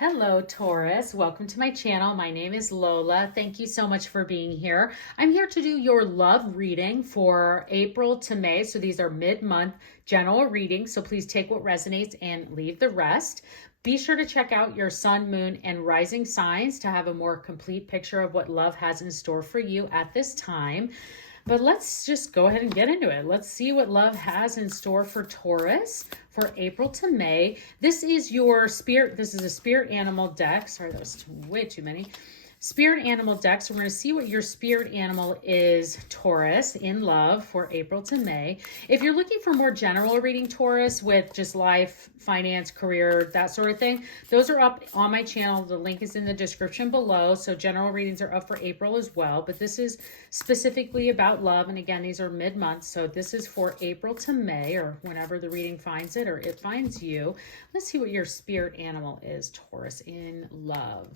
Hello, Taurus. Welcome to my channel. My name is Lola. Thank you so much for being here. I'm here to do your love reading for April to May. So these are mid-month general readings. So please take what resonates and leave the rest. Be sure to check out your sun, moon, and rising signs to have a more complete picture of what love has in store for you at this time. But let's just go ahead and get into it. Let's see what love has in store for Taurus for April to May. This is your spirit. This is a spirit animal deck. Sorry, that was way too many. Spirit animal deck. So we're going to see what your spirit animal is, Taurus, in love for April to May. If you're looking for more general reading, Taurus, with just life, finance, career, that sort of thing, those are up on my channel. The link is in the description below. So general readings are up for April as well. But this is specifically about love. And again, these are mid-month. So this is for April to May, or whenever the reading finds it or it finds you. Let's see what your spirit animal is, Taurus, in love.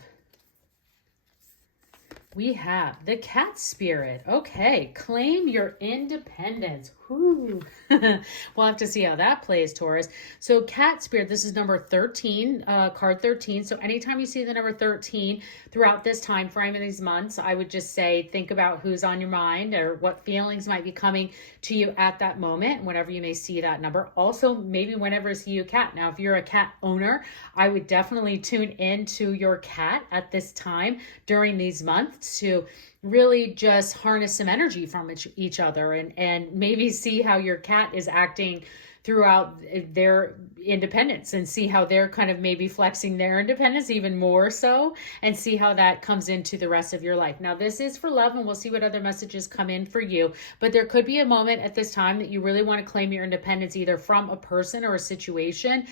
We have the cat spirit. Okay, claim your independence. Whew. We'll have to see how that plays, Taurus. So cat spirit, this is number 13, card 13. So anytime you see the number 13 throughout this time frame in these months, I would just say, think about who's on your mind or what feelings might be coming to you at that moment, whenever you may see that number. Also, maybe whenever you see a cat. Now, if you're a cat owner, I would definitely tune into your cat at this time during these months to really just harness some energy from each other and maybe see how your cat is acting throughout their independence and see how they're kind of maybe flexing their independence even more so, and see how that comes into the rest of your life. Now, this is for love, and we'll see what other messages come in for you. But there could be a moment at this time that you really want to claim your independence, either from a person or a situation,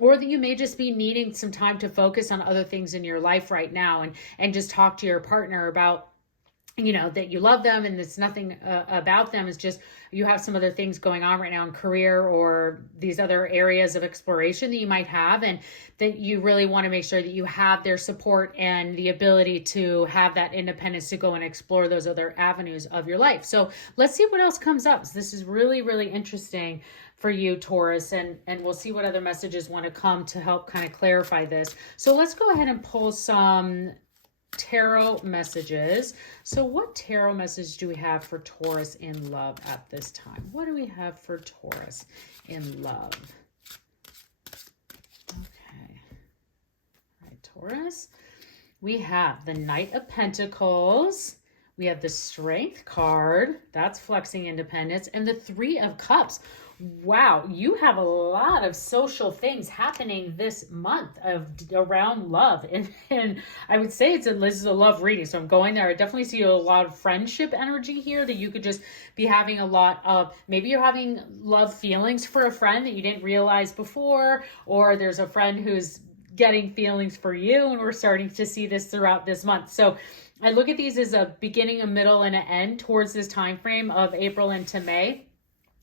or that you may just be needing some time to focus on other things in your life right now and just talk to your partner about, you know, that you love them and it's nothing about them. It's just you have some other things going on right now in career or these other areas of exploration that you might have, and that you really want to make sure that you have their support and the ability to have that independence to go and explore those other avenues of your life. So let's see what else comes up. So this is really, really interesting for you, Taurus, and we'll see what other messages want to come to help kind of clarify this. So let's go ahead and pull some tarot messages. So what tarot message do we have for Taurus in love at this time? What do we have for Taurus in love? Okay. All right, Taurus. We have the Knight of Pentacles. We have the Strength card. That's flexing independence. And the Three of Cups. Wow, you have a lot of social things happening this month around love. And I would say this is a love reading. So I'm going there. I definitely see a lot of friendship energy here, that you could just be having a lot of, maybe you're having love feelings for a friend that you didn't realize before, or there's a friend who's getting feelings for you, and we're starting to see this throughout this month. So I look at these as a beginning, a middle, and an end towards this time frame of April into May.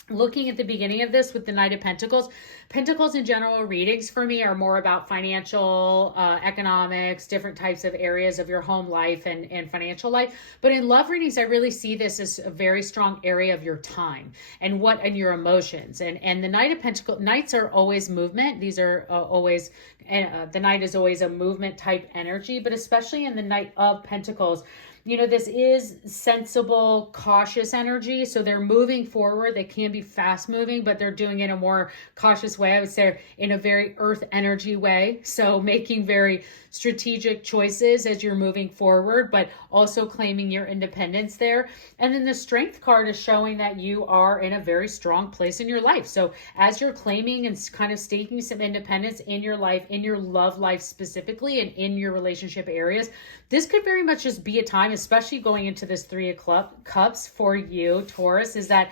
Looking at the beginning of this with the Knight of Pentacles, Pentacles in general readings for me are more about financial, economics, different types of areas of your home life and financial life. But in love readings, I really see this as a very strong area of your time and your emotions. And the Knight of Pentacles, Knights are always movement. These are always, the Knight is always a movement type energy, but especially in the Knight of Pentacles, you know, this is sensible, cautious energy. So they're moving forward. They can be fast moving, but they're doing it in a more cautious way. I would say in a very earth energy way. So making very strategic choices as you're moving forward, but also claiming your independence there. And then the Strength card is showing that you are in a very strong place in your life. So as you're claiming and kind of staking some independence in your life, in your love life specifically, and in your relationship areas, this could very much just be a time, especially going into this Three of Cups for you, Taurus, is that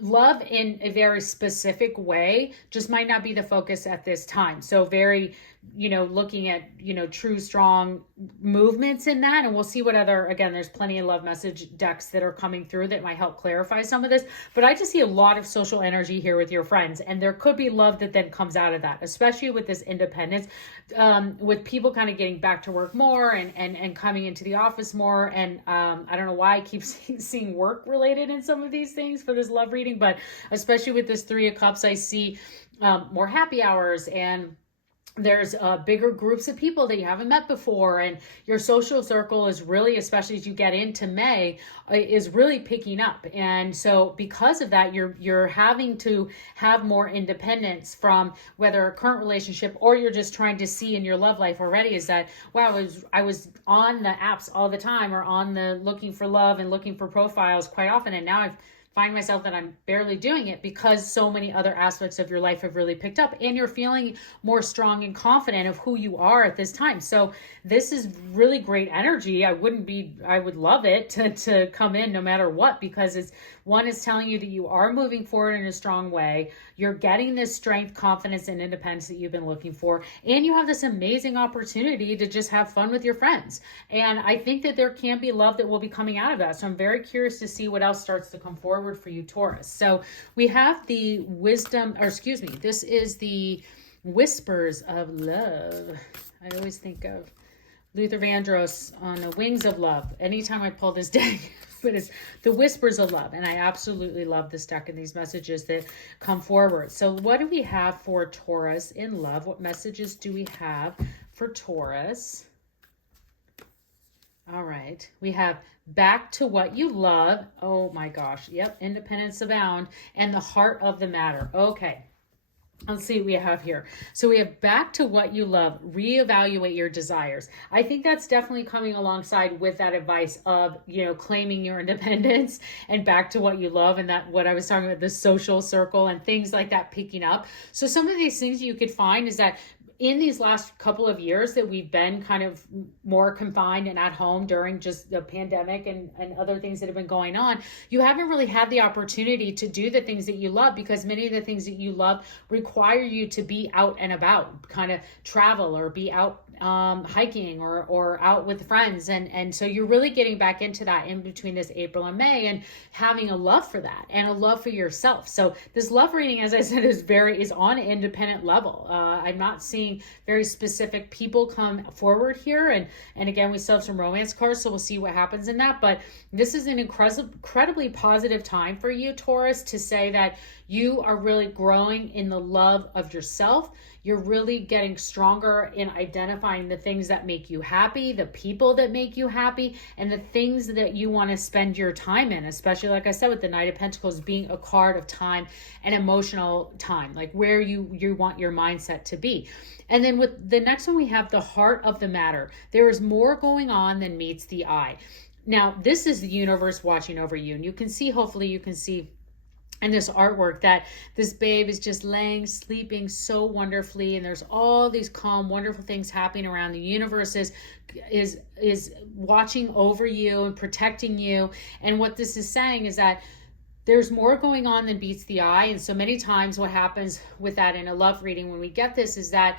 love in a very specific way just might not be the focus at this time. So very, you know, looking at, you know, true, strong movements in that. And we'll see what other, again, there's plenty of love message decks that are coming through that might help clarify some of this. But I just see a lot of social energy here with your friends. And there could be love that then comes out of that, especially with this independence, with people kind of getting back to work more and coming into the office more. And I don't know why I keep seeing work related in some of these things for this love reading, but especially with this Three of Cups, I see more happy hours and there's bigger groups of people that you haven't met before, and your social circle is really, especially as you get into May, is really picking up. And so because of that, you're having to have more independence from whether a current relationship, or you're just trying to see in your love life already is that, wow, I was on the apps all the time, or on the looking for love and looking for profiles quite often, and now I've find myself that I'm barely doing it because so many other aspects of your life have really picked up, and you're feeling more strong and confident of who you are at this time. So this is really great energy. I would love it to come in no matter what, because it's one is telling you that you are moving forward in a strong way. You're getting this strength, confidence, and independence that you've been looking for. And you have this amazing opportunity to just have fun with your friends. And I think that there can be love that will be coming out of that. So I'm very curious to see what else starts to come forward for you, Taurus. So we have the this is the Whispers of Love. I always think of Luther Vandross on the Wings of Love anytime I pull this deck. But it's the Whispers of Love, and I absolutely love this deck and these messages that come forward. So what do we have for Taurus in love? What messages do we have for Taurus? All right, we have back to what you love. Oh my gosh, yep, independence abound, and the heart of the matter. Okay. Let's see what we have here. So we have back to what you love, reevaluate your desires. I think that's definitely coming alongside with that advice of, claiming your independence and back to what you love. And that what I was talking about, the social circle and things like that picking up. So some of these things you could find is that in these last couple of years that we've been kind of more confined and at home during just the pandemic and other things that have been going on, you haven't really had the opportunity to do the things that you love, because many of the things that you love require you to be out and about, kind of travel or be out hiking or out with friends. And so you're really getting back into that in between this April and May, and having a love for that and a love for yourself. So this love reading, as I said, is on an independent level. I'm not seeing very specific people come forward here. And again, we still have some romance cards, so we'll see what happens in that. But this is an incredibly positive time for you, Taurus, to say that you are really growing in the love of yourself. You're really getting stronger in identifying the things that make you happy, the people that make you happy, and the things that you want to spend your time in, especially, like I said, with the Knight of Pentacles being a card of time and emotional time, like where you want your mindset to be. And then with the next one, we have the heart of the matter. There is more going on than meets the eye. Now, this is the universe watching over you. And you can see, hopefully you can see in this artwork, that this babe is just sleeping so wonderfully, and there's all these calm, wonderful things happening around. The universe is watching over you and protecting you. And what this is saying is that there's more going on than meets the eye. And so many times what happens with that in a love reading when we get this is that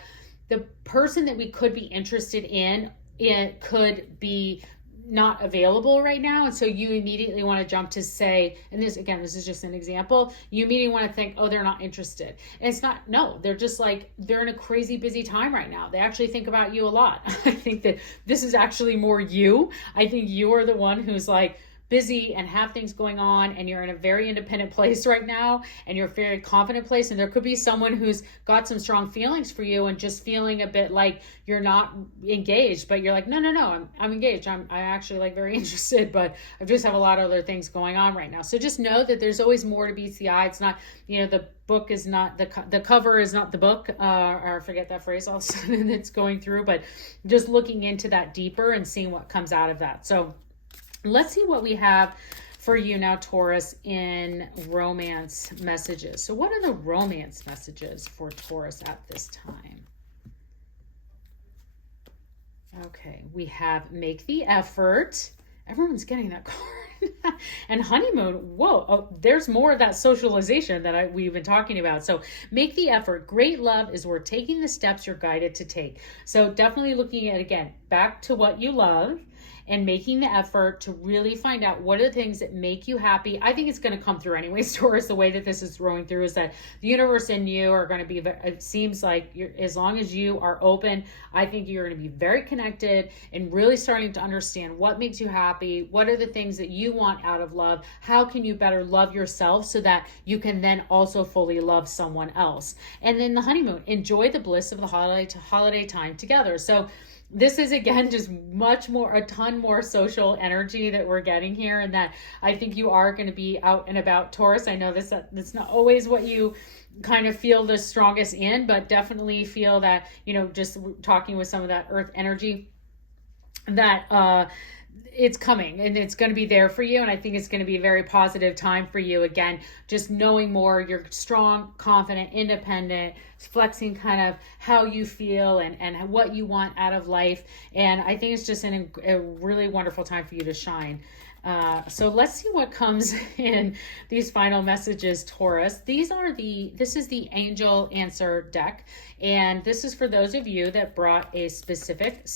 the person that we could be interested in, it could be not available right now. And so you immediately want to jump to say, and this is just an example, you immediately want to think, oh, they're not interested. And it's not, no, they're just like, they're in a crazy busy time right now. They actually think about you a lot. I think that this is actually more you. I think you're the one who's like busy and have things going on, and you're in a very independent place right now, and you're a very confident place. And there could be someone who's got some strong feelings for you and just feeling a bit like you're not engaged, but you're like, no, I'm engaged. I'm actually like very interested, but I just have a lot of other things going on right now. So just know that there's always more to meets the eye. It's not, the book is not the cover is not the book, or forget that phrase all of a sudden that's going through, but just looking into that deeper and seeing what comes out of that. So let's see what we have for you now, Taurus, in romance messages. So what are the romance messages for Taurus at this time? Okay, we have make the effort. Everyone's getting that card. And honeymoon. Whoa, oh, there's more of that socialization that we've been talking about. So make the effort. Great love is worth taking the steps you're guided to take. So definitely looking at, again, back to what you love. and making the effort to really find out what are the things that make you happy. I think it's going to come through anyways, Taurus. The way that this is throwing through is that the universe and you are going to be, it seems like as long as you are open, I think you're going to be very connected and really starting to understand what makes you happy. What are the things that you want out of love? How can you better love yourself so that you can then also fully love someone else? And then the honeymoon, enjoy the bliss of the holiday time together. So this is, again, just a ton more social energy that we're getting here, and that I think you are going to be out and about, Taurus. I know that's not always what you kind of feel the strongest in, but definitely feel that, just talking with some of that earth energy, that it's coming and it's going to be there for you. And I think it's going to be a very positive time for you. Again, just knowing more, you're strong, confident, independent, flexing kind of how you feel and what you want out of life. And I think it's just a really wonderful time for you to shine. So let's see what comes in these final messages, Taurus. This is the Angel Answer deck. And this is for those of you that brought a specific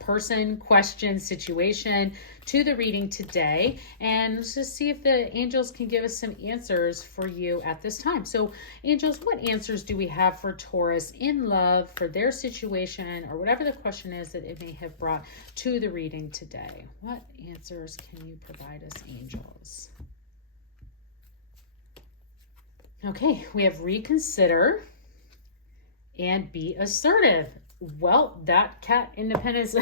person, question, situation to the reading today. And let's just see if the angels can give us some answers for you at this time. So angels, what answers do we have for Taurus in love, for their situation, or whatever the question is that it may have brought to the reading today? What answers can you provide us, angels? Okay, we have reconsider and be assertive. Well, that cat independence,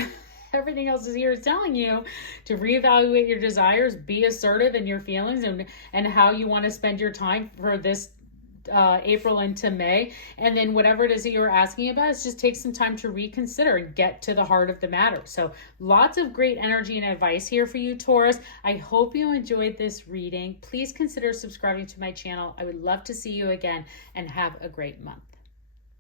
everything else is here is telling you to reevaluate your desires, be assertive in your feelings and how you want to spend your time for this April into May. And then whatever it is that you're asking about, is just take some time to reconsider and get to the heart of the matter. So lots of great energy and advice here for you, Taurus. I hope you enjoyed this reading. Please consider subscribing to my channel. I would love to see you again, and have a great month.